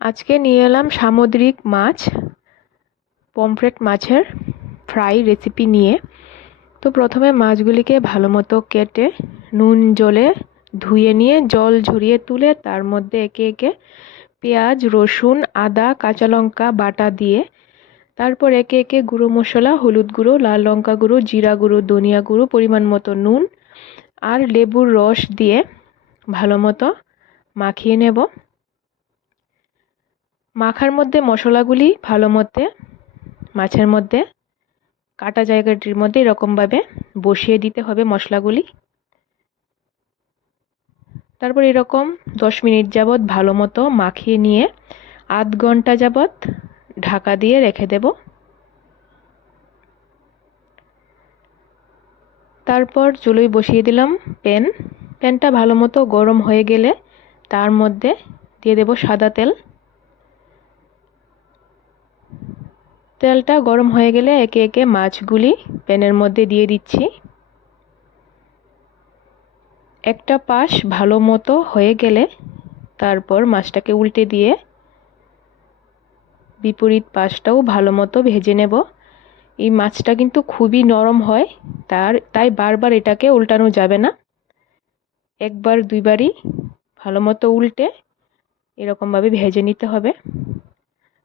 আজকে নিয়ে এলাম সামুদ্রিক মাছ, পমফ্রেট মাছের ফ্রাই রেসিপি নিয়ে। তো প্রথমে মাছগুলিকে ভালো মতো কেটে নুন জলে ধুয়ে নিয়ে জল ঝরিয়ে তুলে তার মধ্যে একে একে পেঁয়াজ, রসুন, আদা, কাঁচা লঙ্কা বাটা দিয়ে তারপর একে একে গুঁড়ো মশলা, হলুদ গুঁড়ো, লাল লঙ্কা গুঁড়ো, জিরা গুঁড়ো, ধনিয়া গুঁড়ো, পরিমাণ মতো নুন আর লেবুর রস দিয়ে ভালো মতো মাখিয়ে নেব। মাখার মধ্যে মশলাগুলি ভালো মতে মাছের মধ্যে কাটা জায়গাটির মধ্যে এরকমভাবে বসিয়ে দিতে হবে মশলাগুলি। তারপর এরকম 10 মিনিট যাবৎ ভালো মতো মাখিয়ে নিয়ে আধ ঘন্টা যাবৎ ঢাকা দিয়ে রেখে দেব। তারপর চুলোয় বসিয়ে দিলাম প্যানটা ভালো মতো গরম হয়ে গেলে তার মধ্যে দিয়ে দেব সাদা তেল। তেলটা গরম হয়ে গেলে একে একে মাছগুলি প্যানের মধ্যে দিয়ে দিচ্ছি। একটা পাশ ভালো মতো হয়ে গেলে তারপর মাছটাকে উল্টে দিয়ে বিপরীত পাশটাও ভালো মতো ভেজে নেব। এই মাছটা কিন্তু খুবই নরম হয়, তাই বারবার এটাকে উল্টানো যাবে না। একবার দুইবারই ভালো মতো উল্টে এরকমভাবে ভেজে নিতে হবে।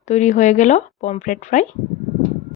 তৈরি হয়ে গেল পমফ্রেট ফ্রাই।